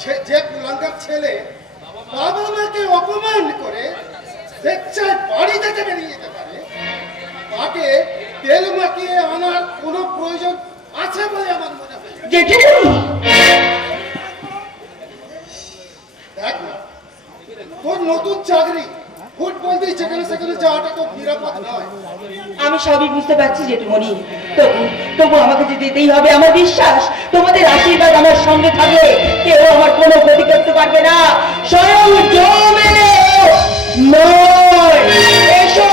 যে কুলাঙ্গার ছেলে বাবা মাকে অপমান করে স্বেচ্ছায় বাড়ি থেকে বেরিয়ে যেতে পারে, তাকে তেল মাখিয়ে আনার কোনো প্রয়োজন আছে বলে আমার মনে হয়। দেখ না, তোর নতুন চাকরি, ফুটবল দিয়ে যেখানে সেখানে যাওয়াটা তো নিরাপদ নয়। আমি সবই বুঝতে পারছি জেঠুমণি, তবু আমাকে যে যেতেই হবে। আমার বিশ্বাস তোমাদের আশীর্বাদ আমার সঙ্গে থাকলে কেউ আমার কোনো ক্ষতি করতে পারবে না, স্বয়ং জমে নয়। এসো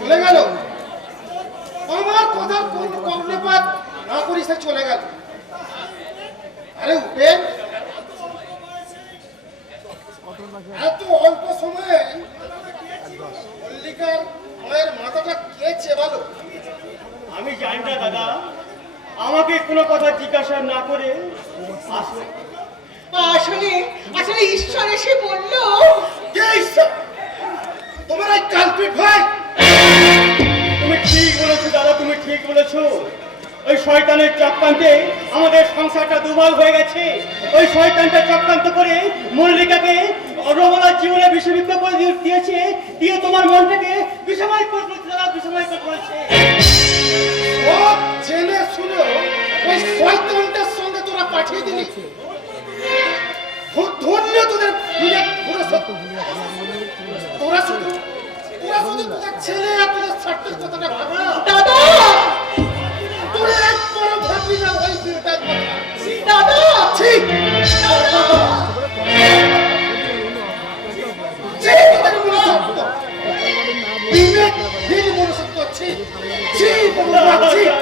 চলে গেল, আমার কথার কোন কর্ণপাত না করি সে চলে গেল। আরে উপেন, এত অল্প সময়ে মল্লিকার মায়ের মাথাটা কে চেবালো? আমি জানি না দাদা, আমাকে কোনো কথা জিজ্ঞাসা না করে আসলে আসলে ঈশ্বর এসে বললো। কে ঈশ্বর? তোমার এই কালপিট ভাই? তুমি ঠিক বলেছো দাদা, তুমি ঠিক বলেছো। ওই শয়তানের চক্রান্তে আমাদের সংসারটা দুর্বল হয়ে গেছে। ওই শয়তানটা চক্রান্ত করে মল্লিকাকে রমনার জীবনে বিষবিদ্ধ করে দিয়েছে, দিয়ে তোমার মনটাকে বিষময় করে তুলেছে দাদা, বিষময় করে তুলেছে। সব জেনে শুনে ওই শয়তানটার সঙ্গে তোরা পাঠিয়ে দিলি। ধন্য তোদের তোরা শুধু তোদের ছেলে আর তোদের স্বার্থের কথাটা ভাবা। দাদা তোরা একবারও ভাবলি না ওই দিনটার কথা। দাদা ঠিক বিবেকহীন মনুষ্যত্ব। ঠিক ঠিক ভগবান, ঠিক।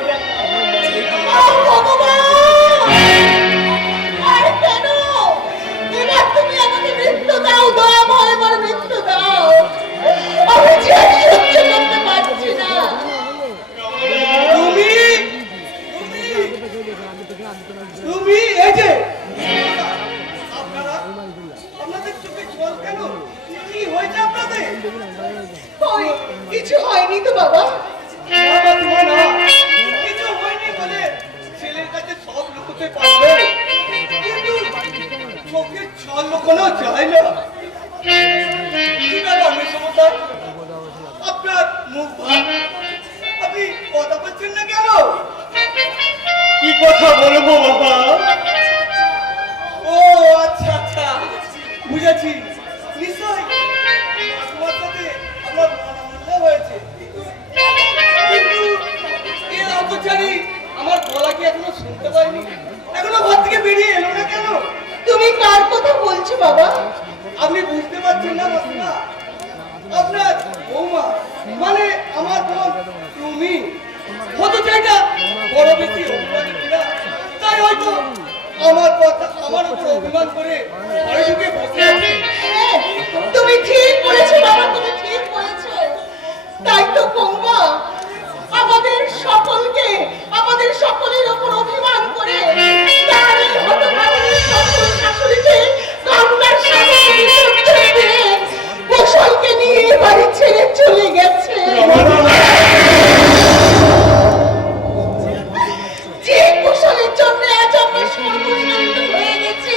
আর কেন এবার তুমি আমাকে মৃত্যু দাও, দয়াময় আমার মৃত্যু দাও। আমি জানি সহ্য করতে পারছি না। তুমি এই যে আপনাদের চোখে জল কেন? কি হয়েছে আপনাদের? ওই কিছু হয়নি তো বাবা। বাবা তোমার না কিছু হয়নি বলে ছেলের কাছে সব লুকোতে পারবে, কিন্তু চোখের জল লুকোনো যায় না। কি ব্যাপার মেসমশাই, আপনার মুখ ভার, আপনি কথা বলছেন না কেন? কি কথা বলবো বাবা? ও আচ্ছা আচ্ছা, বুঝেছি। নিশ্চয় তোমার সাথে আমার মনোমালিন্য হয়েছে, কিন্তু এর অত্যাচারী আমার গলা কি এখনো শুনতে পাইনি? এখনো ঘর থেকে বেরিয়ে এলো না কেন? তুমি কার কথা বলছো বাবা? আপনি বুঝতে পারছেন না মাসিমা, আপনার বৌমা মানে আমার বোন তুমি হতে চাইটা বড় বেশি অভিমান কিনা, তাই হয়তো আমার কথা আমার উপর অভিমান করে ঘরে ঢুকে বসে আছে। হ্যাঁ, তুমি ঠিক বলেছো বাবা, তুমি ঠিক বলেছো। তাই তো বৌমা আমাদের সকলের উপর অভিমান করে তার এই হতভাগিনী শ্বশুর শাশুড়িকে কান্নার সাথে বিসর্জন দিয়ে কুশলকে নিয়ে বাড়ি ছেড়ে চলে গেছে। যে কুশলের জন্য আজ আমরা সর্বশান্ত হয়ে গেছি,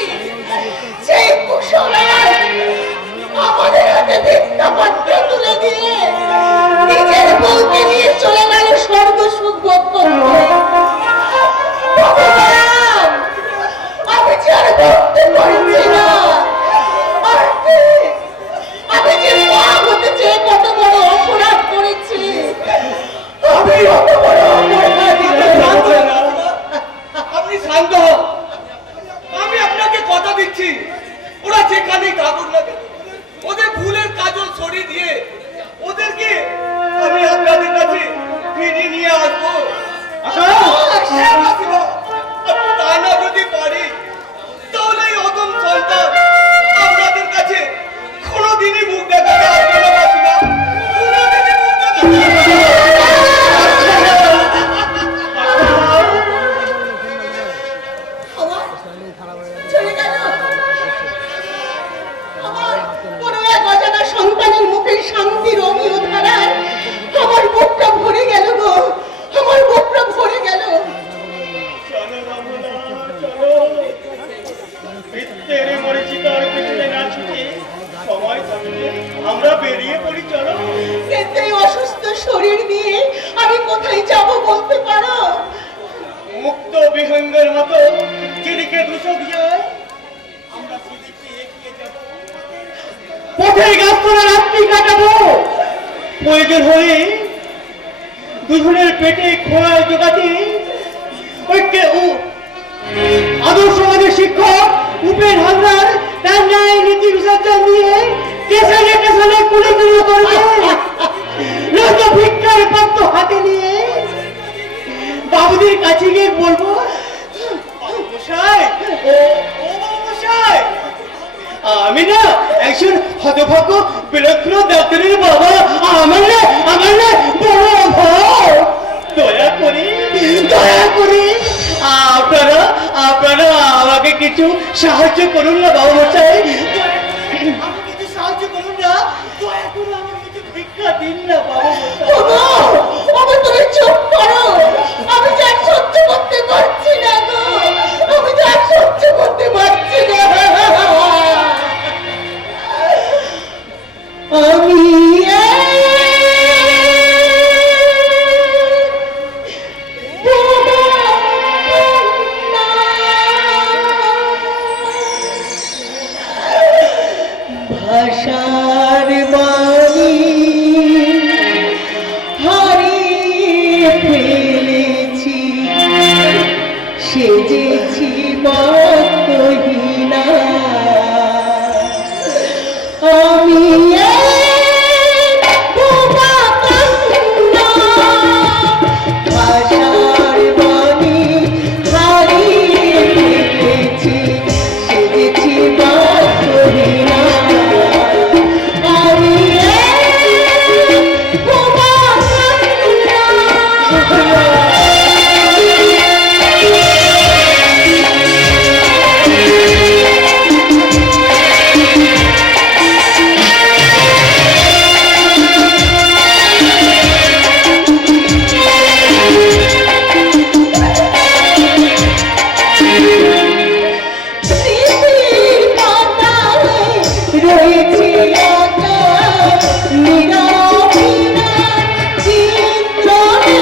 সেই কুশল আজ আমাদের হাতে ভিক্ষাপত্র তুলে দিয়ে নিজের বউকে নিয়ে তরঙ্গের মতো যেদিকে দূষক যায় আমরা সেদিকে এগিয়ে যাব। পথের গাছতলা রাত্রি কাটাবো, প্রয়োজন হলে দুজনের পেটে খোঁড়ায় জোগাতে আদর্শবাদী শিক্ষক উপেন হালদার তার ন্যায় নীতি বিসর্জন দিয়ে কেসালে কেসালে কুলে তুলে করবে। নয়তো ভিক্ষার পাত্র হাতে নিয়ে বাবুদের কাছে গিয়ে বলবো, মশাই ও ও মশাই, আমি না একজন হতভাগ্য বিলক্ষণ ডাক্তারের বাবা, আমার না বড় অভাব। দয়া করে আপনারা আমাকে কিছু সাহায্য করুন না বাবা মশাই, আমাকে কিছু সাহায্য করুন না, দয়া করে আমাকে কিছু ভিক্ষা দিন না বাবা মশাই। ওগো, ওগো তুমি চুপ করো, আমি যা সহ্য করতে পারছি না গো, আমি যা সহ্য করতে পারছি না। আমি ভাষার বাণী হারিয়ে ফেলেছি, সেজেছি বাক্যহীনা। আমি ভাষার বাণী হারিয়ে ফেলেছি, সেজেছি বাক্যহীনা। আমি স্মৃতির পাতায় রয়েছে আঁকা নিরবিনা চিত্ররেখা।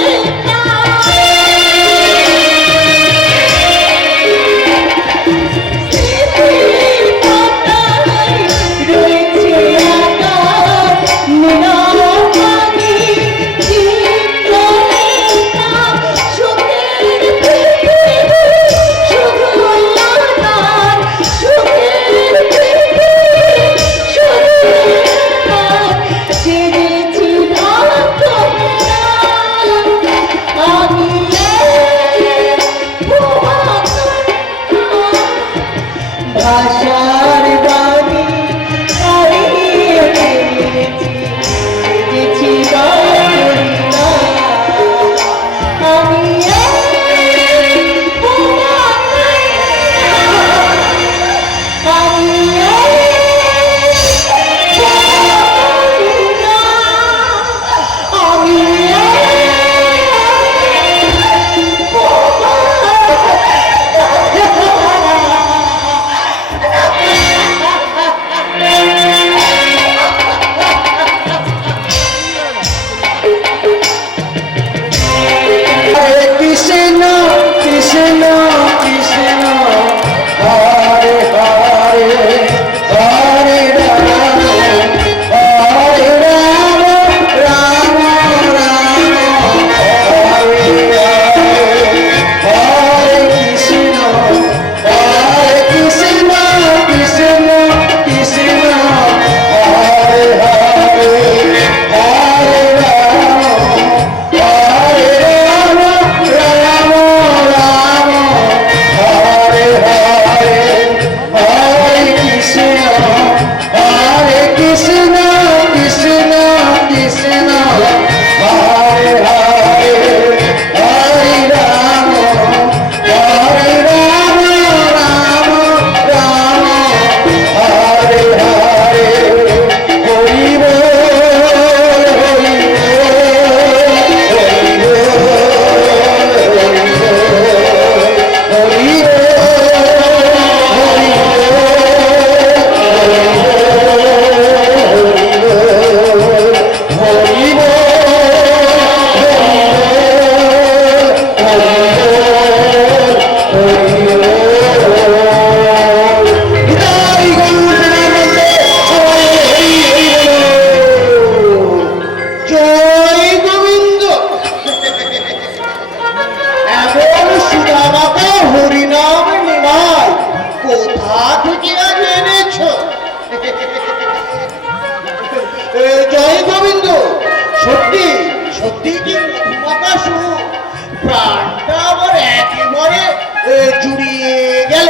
জুড়িয়ে গেল।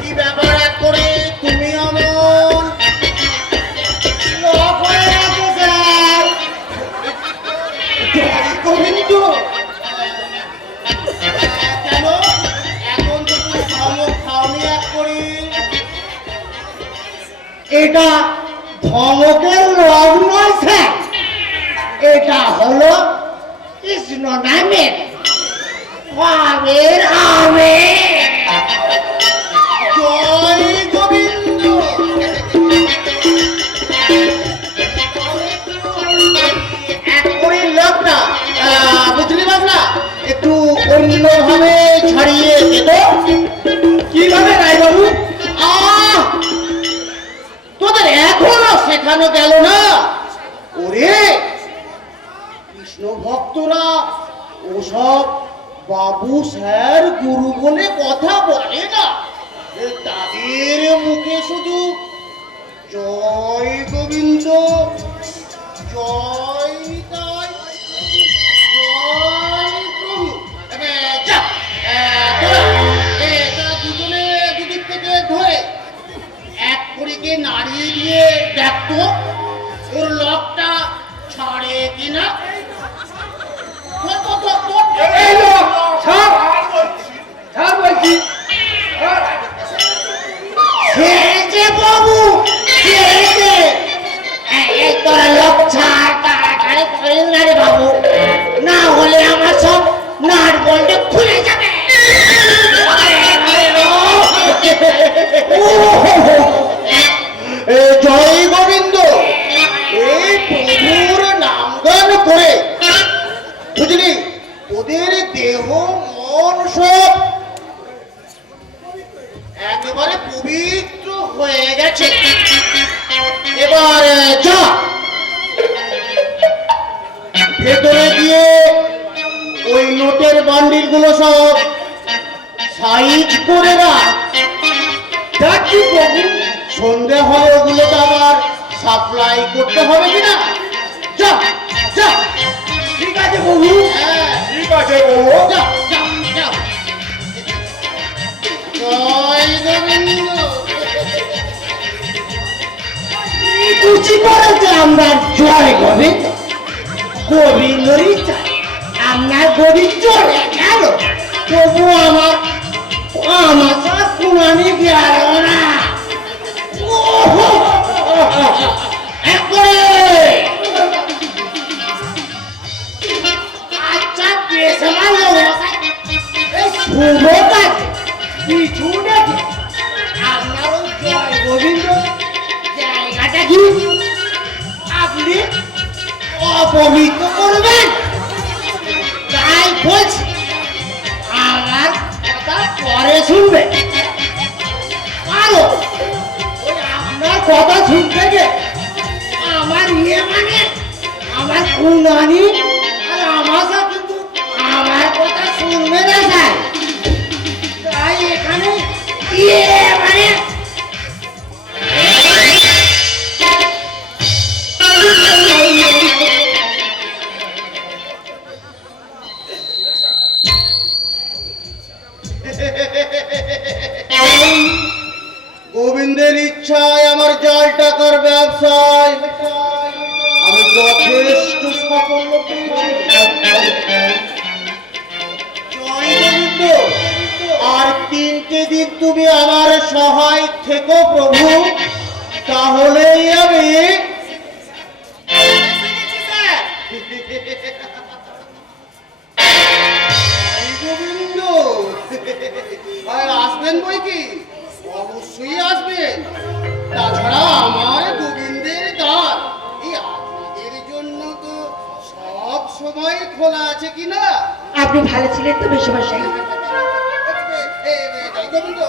কি ব্যাপার এক করে তুমি অমন লক হয়ে আছো স্যার? জয় গোবিন্দ। কেন এখন তো তুমি ধমক খাওনি এক করি? এটা ধমকের লগ নয় স্যার, এটা হলো কৃষ্ণ নামের পাবের আমের। জয় গোবিন্দ। এক করে লোকটা বুঝলি বাবলা, একটু অন্যভাবে ছাড়িয়ে দিত। কিভাবে রায়বাবু? তোদের এখনো শেখানো গেল না? ওরে কৃষ্ণ ভক্তরা ওসব বাবু স্যার গুরু বলে কথা বলে না, তাদের মুখে শুধু জয় গোবিন্দ, জয় তাই, জয় প্রভু। যা তোরা দুজনে দুদিক থেকে ধরে এক কড়িকে নাড়িয়ে দিয়ে দেখতো ওর লকটা ছাড়ে কিনা। বাবু তোরা লক ছাড়, তাড়াতাড়ি করিস না রে বাবু, না হলে আমার সব নাট বল্টে খুলে যাবে। জয় গোবিন্দ। এই প্রভুর নামগান করে বুঝলি ওদের দেহ মন সব একেবারে পবিত্র হয়ে গেছে। এবার যা ভেতরে গিয়ে ওই নোটের বান্ডিল গুলো সব সাইজ করে রাখ। যাচ্ছি প্রভু, সন্ধে হলে ওগুলো তো আবার সাপ্লাই করতে হবে কিনা। যা যা। ঠিক আছে প্রভু। হ্যাঁ ঠিক আছে প্রভু। যা যা যা। জয় গোবিন্দ। কুচি করেছে আমরা জয় গোবিন্দ, গোবিন্দরই চাই। আপনার গোবিন্দ চলে গেল, তবু আমার আমার কুমানি গেল না। আচ্ছা বেশ আমার শুভ কাজ কিছু নাকি আপনার ওই জয় গোবিন্দ জায়গাটা কি আপনি অপবিত্র করবেন? তাই বলছি আমার কথা পরে শুনবে, কারণ ওই আপনার কথা শুনতে গিয়ে আমার ইয়ে মানে আমার কুনানি আর আমার কিন্তু আমার কথা শুনবে না স্যার। তাই এখানে ইয়ে মানে গোবিন্দের ইচ্ছায় আমার জাল টাকার ব্যবসায় আমি যথেষ্ট সাফল্য পেয়েছি। জয় গোবিন্দ। আর 3টে দিন তুমি আমার সহায় থেকো প্রভু, তাহলেই আমি গোবিন্দ। আসবেন বই কি? অবশ্যই আসবেন। তাছাড়া আমার গোবিন্দের দ্বার এই আপনাদের জন্য তো সব সময় খোলা আছে কিনা। আপনি ভালো ছিলেন তো বেশমশাই? জয় গোবিন্দ।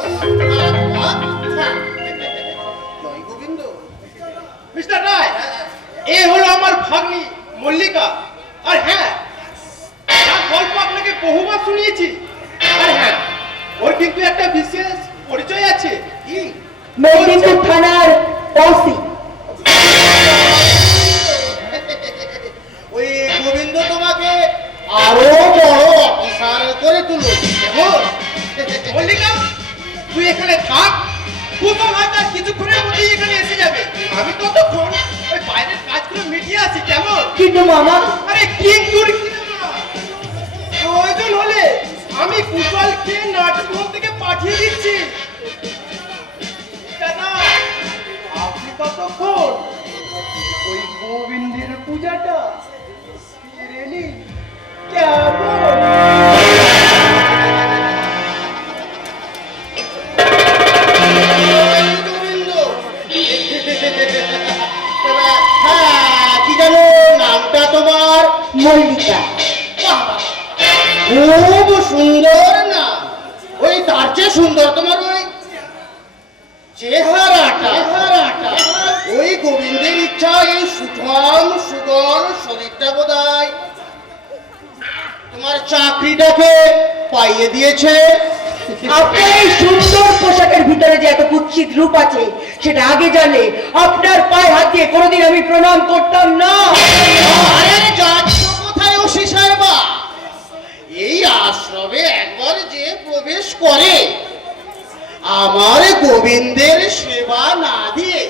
জয় গোবিন্দ। মিস্টার রায়, এ হলো আমার ভাগ্নি মল্লিকা। আর হ্যাঁ, তার গল্প আপনাকে বহুবার শুনিয়েছি। আর হ্যাঁ, ওর কিন্তু একটা বিশেষ পরিচয় আছে। কি মেদিনী তুই এখানে থাক, কুশল হয়তো আর কিছুক্ষণের মধ্যেই এখানে এসে যাবে। আমি ততক্ষণ ওই বাইরের কাজগুলো মিটিয়ে আসি, কেমন? কিন্তু মামা, আরে কিন্তু প্রয়োজন হলে আমি কুশলকে নাট্যভবন থেকে পাঠিয়ে দিচ্ছি। দাদা, আপনি ততক্ষণ ওই গোবিন্দের পূজাটা সেরে নিন, কেমন? গোবিন্দ। হ্যাঁ, কি জানো নামটা তোমার? মল্লিকা। খুব সুন্দর না? ওই তার চেয়ে সুন্দর তোমার ওই চেহারাটা। ওই গোবিন্দের ইচ্ছা এই সুঠাম সুগর শরীরটা বোধহয় তোমার চাকরিটাকে পাইয়ে দিয়েছে। আপনার এই সুন্দর পোশাকের ভিতরে যে এত কুৎসিত রূপ আছে, সেটা আগে জানলে আপনার পায়ে হাত দিয়ে কোনোদিন আমি প্রণাম করতাম না। আরে যাচ্ছ কোথায় ওসি সাহেবা? এই আশ্রমে একবার যে প্রবেশ করে আমার গোবিন্দের সেবা না দিয়ে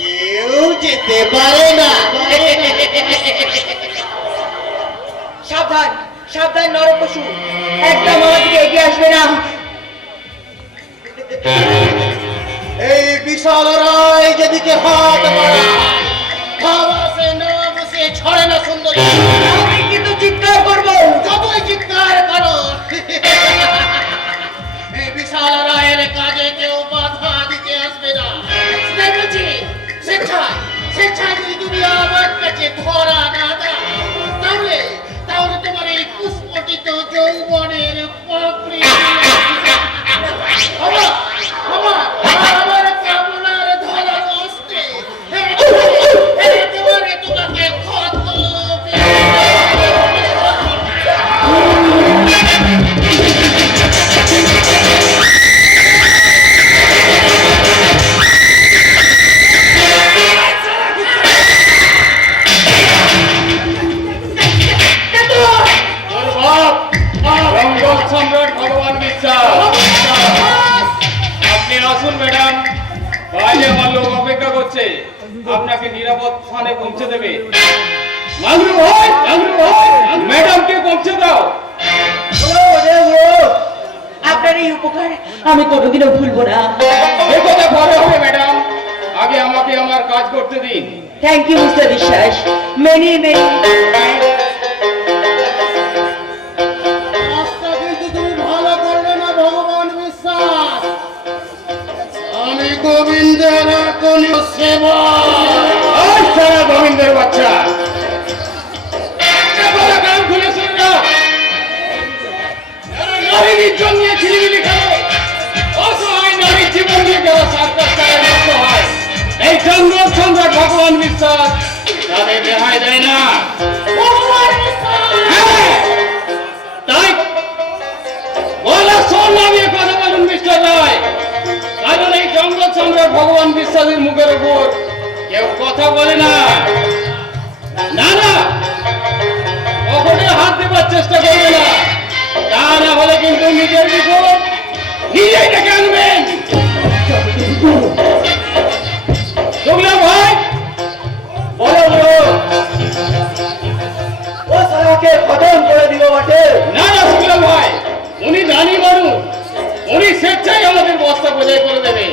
কেউ যেতে পারে না। সাবধান, সাবধান নরপশু, একদম আমার দিকে এগিয়ে আসবে না। এই বিশাল রায় যেদিকে হাত বাড়ায়, খাওয়া সে না বসে ছড়ে না সুন্দরী। আমি কিন্তু চিৎকার করবো। যতই চিৎকার করো, এই বিশাল রায়ের কাজে কেউ বাধা দিতে আসবে না। দেখেছি স্বেচ্ছায় যদি তুমি আমার কাছে ধরা না দাও, তাহলে তোমার এই পুষ্পটিত যৌবনের পাপড়ি আমার কামনার ধরা অস্ত্রে একেবারে তোমাকে ক্ষত জঙ্গল সম্রাট ভগবান বিশ্বাস, আপনি আসুন ম্যাডাম। বাইরে আমার লোক অপেক্ষা করছে, আপনাকে নিরাপদ স্থানে পৌঁছে দেবে। মাংরু ভাই, ম্যাডামকে পৌঁছে দাও। আপনার এই উপকার আমি কোনোদিনও ভুলবো না। এ কথা পরে হবে ম্যাডাম, আগে আমাকে আমার কাজ করতে দিন। থ্যাংক ইউ মিস্টার বিশ্বাস, মেনি কাজটা কিন্তু তুমি ভালো করলে না ভগবান বিশ্বাস। আমি গোবিন্দের কোন সেবা আর সারা গোবিন্দের বাচ্চা, এ বলা গান খুলে শুনে না। এরা নারীর ইজ্জত নিয়ে ছিলিমিলি খেলে, অসহায় নারীর জীবন নিয়ে যারা সার্কাস চালায় নষ্ট হয়, এই জঙ্গল সম্রাট ভগবান বিশ্বাস তাদের রেহাই দেয় না। হ্যাঁ, তাই বলা শোন নামিয়ে কথা বলুন মিস্টার রায়, কারণ এই জঙ্গল সম্রাট ভগবান বিশ্বাসের মুখের উপর কেউ কথা বলে না। না না, কখনোই হাত দেবার চেষ্টা করবে না, তা না হলে কিন্তু নিজের বিপদ নিজেই ডেকে আনবেন। শুনলাম ভাই, বলো বলো। ও সারাকে খতম করে দিল বটে। না না শুনলাম ভাই, উনি জানি মানুষ, উনি স্বেচ্ছাই আমাদের বস্তা বোঝাই করে দেবেন।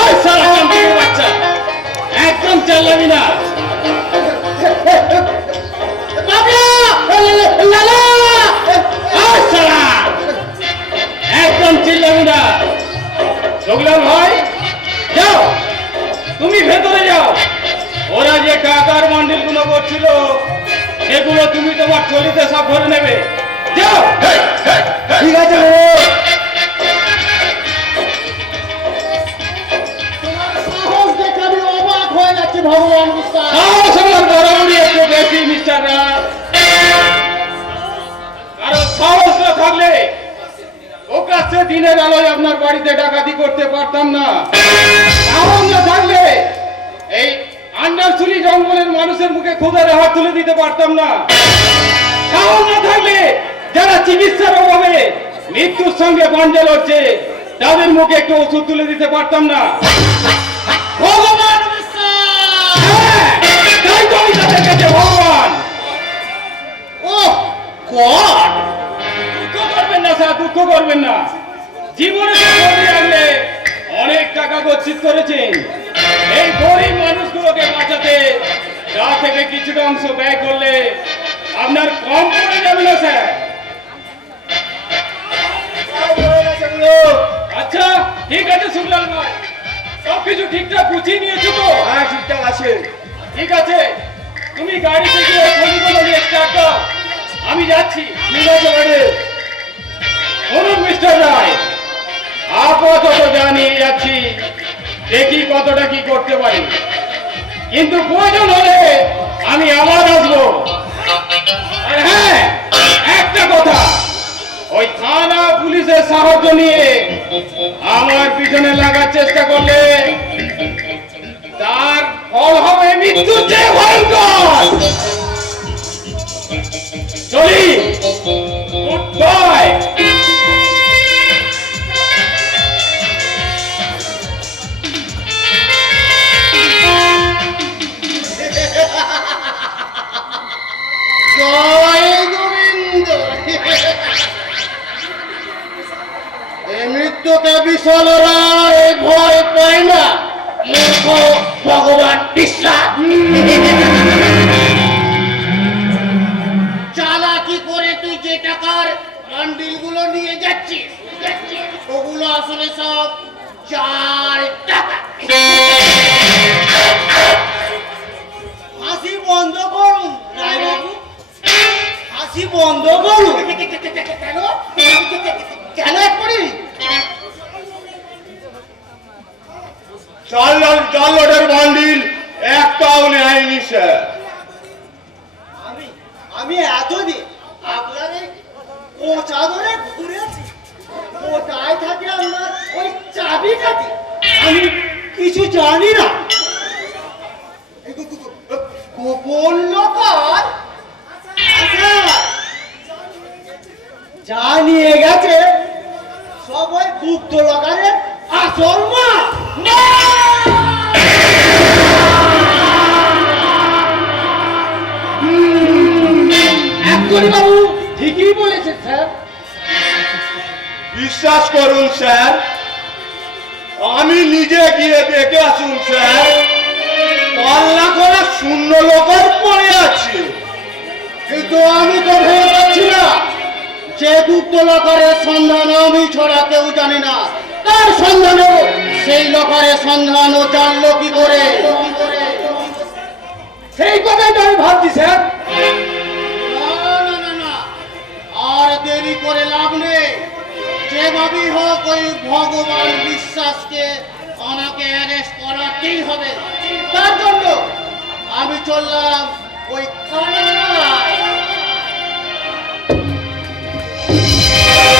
ওই সারা চামচিকের বাচ্চা, একদম চাল্লাবি না। ওই সারা, একদম চিল্লাবি না। শুনলাম ভাই, যাও তুমি ভেতরে যাও। ওরা যে টাকার মান্ডিল গুলো করছিল সেগুলো তুমি তোমার চলিতে সব ভরে নেবে। যাও। ঠিক আছে তোমার সাহস দেখে আমি অবাক হয়ে যাচ্ছি ভগবান বিশ্বাস। সাহস আমার বরাবরই একটু বেশি মিস্টার রাজ। কারণ সাহস না থাকলে ওকাছে দিনের আলোয় আপনার বাড়িতে ডাকাতি করতে পারতাম না। সাহস না থাকলে এই আন্ডারসুলি জঙ্গলের মানুষের মুখে ক্ষুধার হাত তুলে দিতে পারতাম না। সাহস না থাকলে যারা চিকিৎসার অভাবে মৃত্যুর সঙ্গে গঞ্জে লড়ছে তাদের মুখে একটু ওষুধ তুলে দিতে পারতাম না? ভগবান বিশ্বাস! হ্যাঁ, তাই তো আমি তাদের কাছে ভগবান। ওহ গড! দুঃখ করবেন না স্যার, দুঃখ করবেন না। জীবনে তো গরিব আনলে অনেক টাকা গচ্ছিত করেছেন। এই গরিব মানুষগুলোকে বাঁচাতে তা থেকে কিছুটা অংশ ব্যয় করলে আপনার কম পড়ে যাবে না স্যার। আচ্ছা ঠিক আছে শুক্লাল ভাই, সবকিছু ঠিকঠাক গুছিয়ে নিয়েছো তো? হ্যাঁ ঠিকঠাক আছে। ঠিক আছে, তুমি গাড়ি থেকে খনিগুলো নিয়ে স্টার্ট দাও, আমি যাচ্ছি। ঠিক আছে ম্যাডাম। শুনুন মিস্টার রায়, আপাতত জানিয়ে যাচ্ছি, দেখি কতটা কি করতে পারি, কিন্তু প্রয়োজন হলে আমি আবার আসবো। আর হ্যাঁ, একটা কথা, ওই থানা পুলিশের সাহায্য নিয়ে আমার পিছনে লাগার চেষ্টা করলে তার ফল হবে মৃত্যুর চেয়ে ভয়ঙ্কর। চলি, গুড বাই। জয় গোবিন্দ! এই মৃত্যুকে বিশালরা ভয় পায় না, মূর্খ ভগবান বিশ্বাস। চালাকি করে তুই যে টাকার বান্ডিল গুলো নিয়ে যাচ্ছিস ওগুলো আসলে সব চার টাকা। হাসি বন্ধ করুন রায়বাবু, হাসি বন্ধ করুন। কেন কেন করি? চার লটের বান্ডিল একটাও নেয়নি স্যার। আমি এতদিন আপনাদের কোচা ধরে ঘুরেছি, কোথায় থাকে আপনার ওই চাবিকাঠি আমি কিছু জানি না। গোপন লোকার যা নিয়ে গেছে সব ওই গুপ্ত লকারের আসল মা। বাবু ঠিকই বলেছে স্যার। বিশ্বাস করুন স্যার, আমি নিজে গিয়ে দেখে আসুন স্যার, পাল্লা করে শূন্য লোকার পড়ে আছে। কিন্তু আমি তো ভেবে পাচ্ছি না যে গুপ্ত লকারের সন্ধান আমি ছড়া কেউ জানে না, তার সন্ধানও সেই লকারের সন্ধান ও জানলো কি করে? সেই কথাই তো আমি ভাবছি স্যার। না না না না, আর দেরি করে লাভ নেই। যেভাবেই হোক ওই ভগবান বিশ্বাসকে আমাকে অ্যারেস্ট করাতেই হবে। তার জন্য আমি চললাম ওই কানাড়া